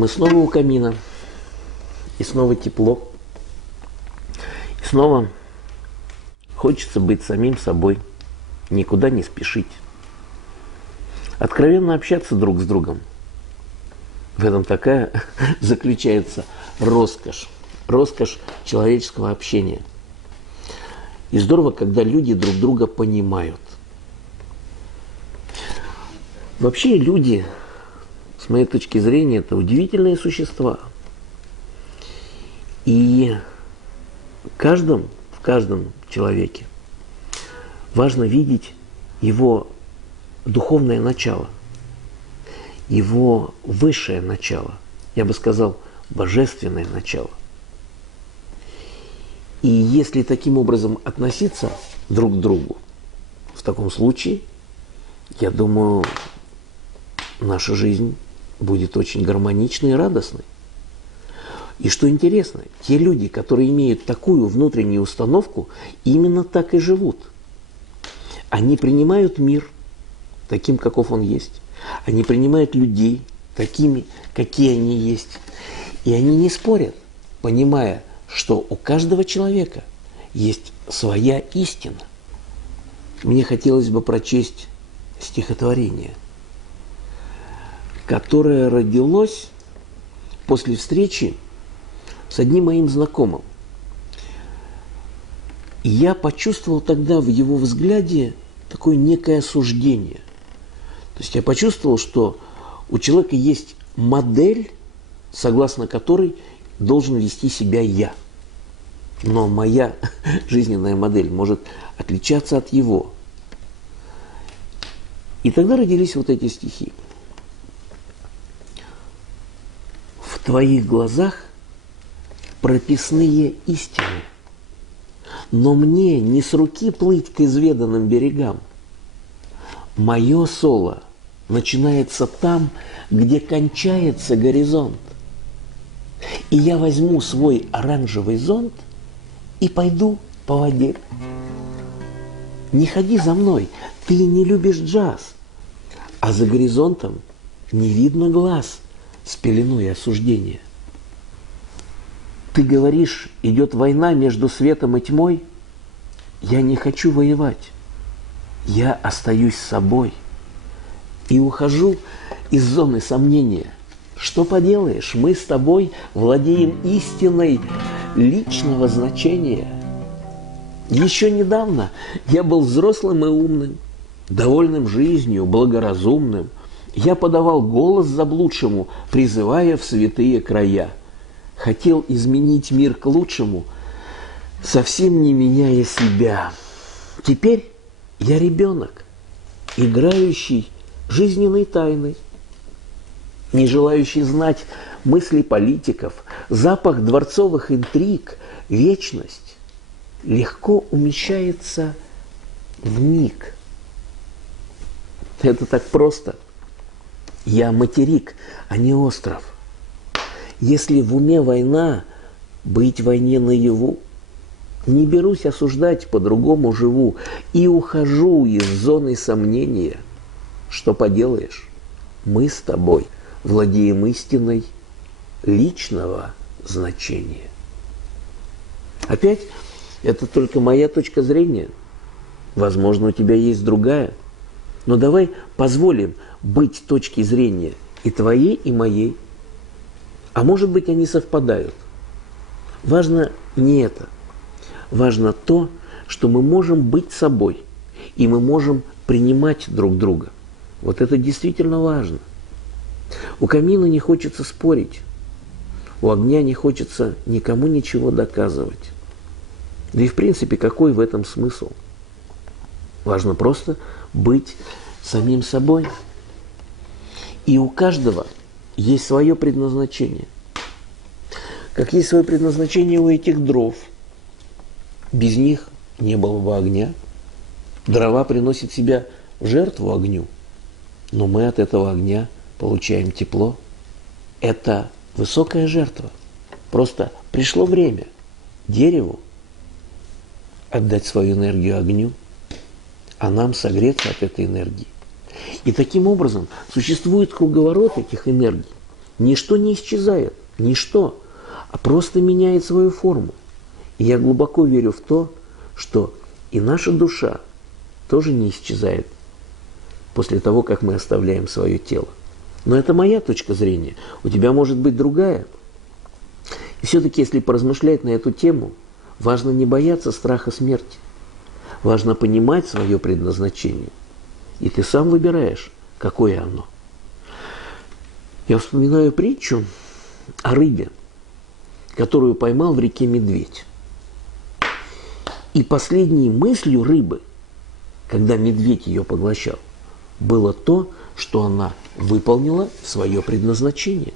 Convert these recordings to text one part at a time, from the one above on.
Мы снова у камина. И снова тепло. И снова хочется быть самим собой. Никуда не спешить. Откровенно общаться друг с другом. В этом такая заключается роскошь. Роскошь человеческого общения. И здорово, когда люди друг друга понимают. Вообще люди, с моей точки зрения, это удивительные существа. И в каждом человеке важно видеть его духовное начало, его высшее начало, я бы сказал, божественное начало. И если таким образом относиться друг к другу, в таком случае, я думаю, наша жизнь будет очень гармоничной и радостной. И что интересно, те люди, которые имеют такую внутреннюю установку, именно так и живут. Они принимают мир таким, каков он есть. Они принимают людей такими, какие они есть. И они не спорят, понимая, что у каждого человека есть своя истина. Мне хотелось бы прочесть стихотворение, которое родилось после встречи с одним моим знакомым. И я почувствовал тогда в его взгляде такое некое осуждение. То есть я почувствовал, что у человека есть модель, согласно которой должен вести себя я. Но моя жизненная модель может отличаться от его. И тогда родились вот эти стихи. В твоих глазах прописные истины, но мне не с руки плыть к изведанным берегам. Мое соло начинается там, где кончается горизонт. И я возьму свой оранжевый зонт и пойду по воде. Не ходи за мной, ты не любишь джаз, а за горизонтом не видно глаз с пеленой осуждения. Ты говоришь, идет война между светом и тьмой. Я не хочу воевать. Я остаюсь собой и ухожу из зоны сомнения. Что поделаешь, мы с тобой владеем истиной личного значения. Еще недавно я был взрослым и умным, довольным жизнью, благоразумным. Я подавал голос заблудшему, призывая в святые края. Хотел изменить мир к лучшему, совсем не меняя себя. Теперь я ребенок, играющий жизненной тайной, не желающий знать мысли политиков, запах дворцовых интриг, вечность легко умещается в миг. Это так просто. Я материк, а не остров. Если в уме война, быть в войне наяву. Не берусь осуждать, по-другому живу. И ухожу из зоны сомнения. Что поделаешь, мы с тобой владеем истиной личного значения. Опять, это только моя точка зрения. Возможно, у тебя есть другая. Но давай позволим быть точки зрения и твоей, и моей. А может быть, они совпадают. Важно не это. Важно то, что мы можем быть собой, и мы можем принимать друг друга. Вот это действительно важно. У камина не хочется спорить. У огня не хочется никому ничего доказывать. Да и в принципе, какой в этом смысл? Важно просто быть самим собой. И у каждого есть свое предназначение. Как есть свое предназначение у этих дров. Без них не было бы огня. Дрова приносят себя в жертву огню. Но мы от этого огня получаем тепло. Это высокая жертва. Просто пришло время дереву отдать свою энергию огню, а нам согреться от этой энергии. И таким образом существует круговорот этих энергий. Ничто не исчезает, ничто, а просто меняет свою форму. И я глубоко верю в то, что и наша душа тоже не исчезает после того, как мы оставляем свое тело. Но это моя точка зрения. У тебя может быть другая. И все-таки, если поразмышлять на эту тему, важно не бояться страха смерти. Важно понимать свое предназначение. И ты сам выбираешь, какое оно. Я вспоминаю притчу о рыбе, которую поймал в реке медведь. И последней мыслью рыбы, когда медведь ее поглощал, было то, что она выполнила свое предназначение.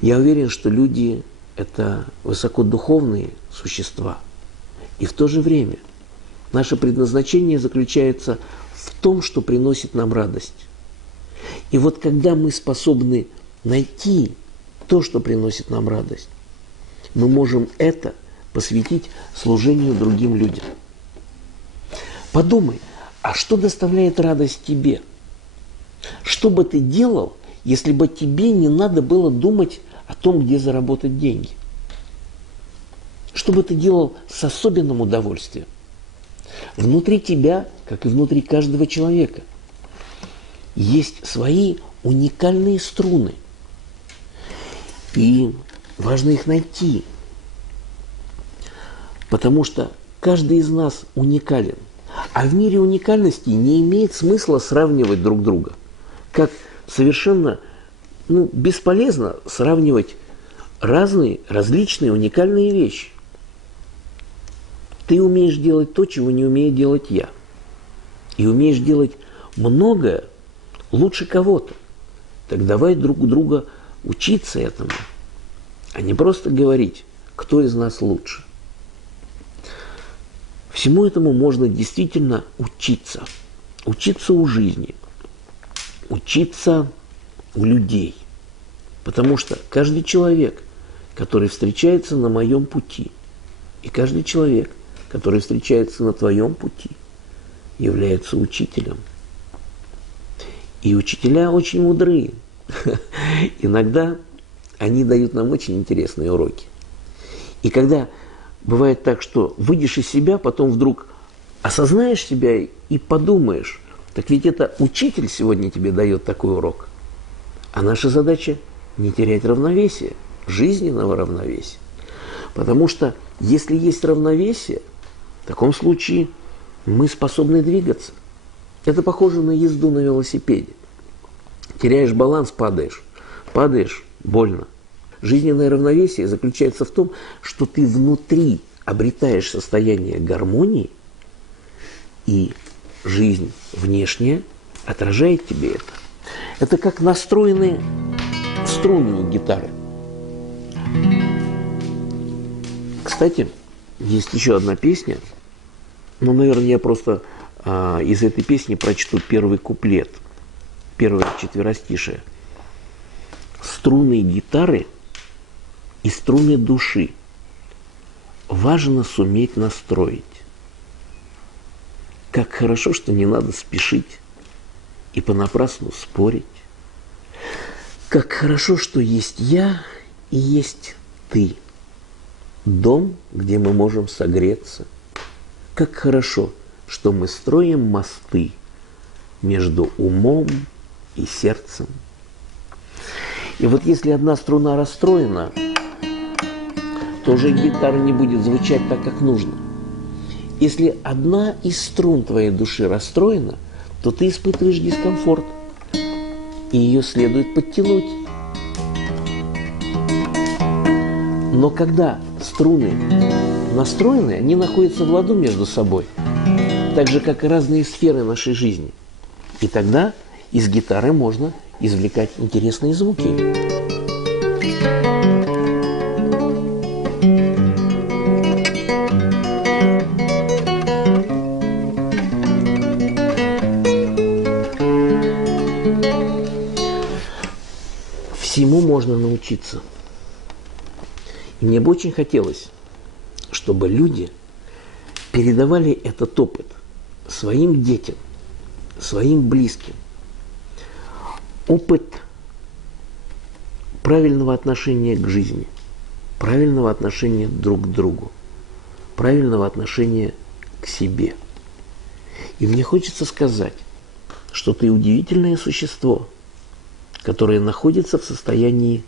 Я уверен, что люди – это высокодуховные существа. И в то же время наше предназначение заключается в том, что приносит нам радость. И вот когда мы способны найти то, что приносит нам радость, мы можем это посвятить служению другим людям. Подумай, а что доставляет радость тебе? Что бы ты делал, если бы тебе не надо было думать о том, где заработать деньги? Что бы ты делал с особенным удовольствием? Внутри тебя, как и внутри каждого человека, есть свои уникальные струны. И важно их найти. Потому что каждый из нас уникален. А в мире уникальности не имеет смысла сравнивать друг друга. Как совершенно бесполезно сравнивать разные, различные, уникальные вещи. Ты умеешь делать то, чего не умею делать я. И умеешь делать многое лучше кого-то. Так давай друг у друга учиться этому, а не просто говорить, кто из нас лучше. Всему этому можно действительно учиться. Учиться у жизни. Учиться у людей. Потому что каждый человек, который встречается на моем пути, и каждый человек, который встречается на твоем пути, является учителем. И учителя очень мудрые. Иногда они дают нам очень интересные уроки. И когда бывает так, что выйдешь из себя, потом вдруг осознаешь себя и подумаешь, так ведь это учитель сегодня тебе дает такой урок. А наша задача не терять равновесие, жизненного равновесия. Потому что если есть равновесие, в таком случае мы способны двигаться. Это похоже на езду на велосипеде. Теряешь баланс, падаешь. Падаешь – больно. Жизненное равновесие заключается в том, что ты внутри обретаешь состояние гармонии, и жизнь внешняя отражает тебе это. Это как настроенные струны у гитары. Кстати, есть еще одна песня, но, наверное, я просто из этой песни прочту первый куплет, первое четверостишее. Струны гитары и струны души важно суметь настроить. Как хорошо, что не надо спешить и понапрасну спорить. Как хорошо, что есть я и есть ты. Дом, где мы можем согреться. Как хорошо, что мы строим мосты между умом и сердцем. И вот если одна струна расстроена, то уже гитара не будет звучать так, как нужно. Если одна из струн твоей души расстроена, то ты испытываешь дискомфорт, и ее следует подтянуть. Но когда струны настроены, они находятся в ладу между собой, так же, как и разные сферы нашей жизни. И тогда из гитары можно извлекать интересные звуки. Всему можно научиться. И мне бы очень хотелось, чтобы люди передавали этот опыт своим детям, своим близким. Опыт правильного отношения к жизни, правильного отношения друг к другу, правильного отношения к себе. И мне хочется сказать, что ты удивительное существо, которое находится в состоянии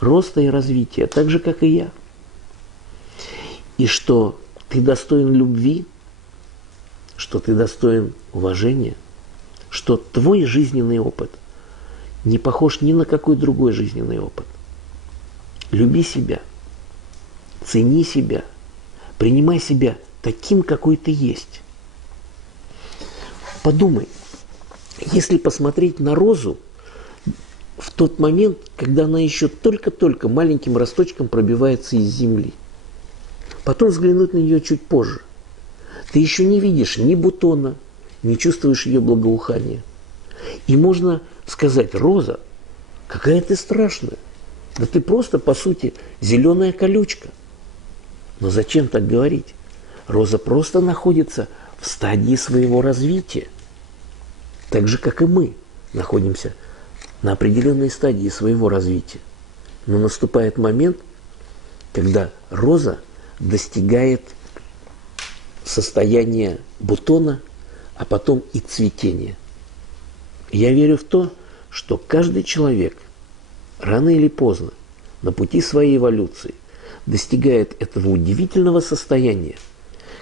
роста и развития, так же, как и я. И что ты достоин любви, что ты достоин уважения, что твой жизненный опыт не похож ни на какой другой жизненный опыт. Люби себя, цени себя, принимай себя таким, какой ты есть. Подумай, если посмотреть на розу в тот момент, когда она еще только-только маленьким росточком пробивается из земли, потом взглянуть на нее чуть позже, ты еще не видишь ни бутона, не чувствуешь ее благоухания. И можно сказать: роза, какая ты страшная. Да ты просто, по сути, зеленая колючка. Но зачем так говорить? Роза просто находится в стадии своего развития. Так же, как и мы находимся на определенной стадии своего развития. Но наступает момент, когда роза достигает состояния бутона, а потом и цветения. Я верю в то, что каждый человек рано или поздно на пути своей эволюции достигает этого удивительного состояния,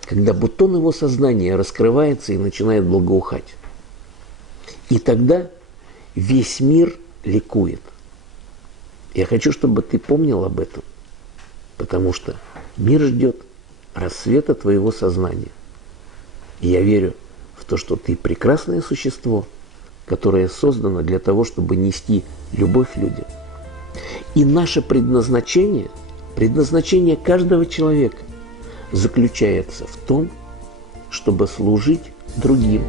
когда бутон его сознания раскрывается и начинает благоухать. И тогда весь мир ликует. Я хочу, чтобы ты помнил об этом, потому что мир ждет рассвета твоего сознания. И я верю в то, что ты прекрасное существо, которое создано для того, чтобы нести любовь людям. И наше предназначение каждого человека заключается в том, чтобы служить другим.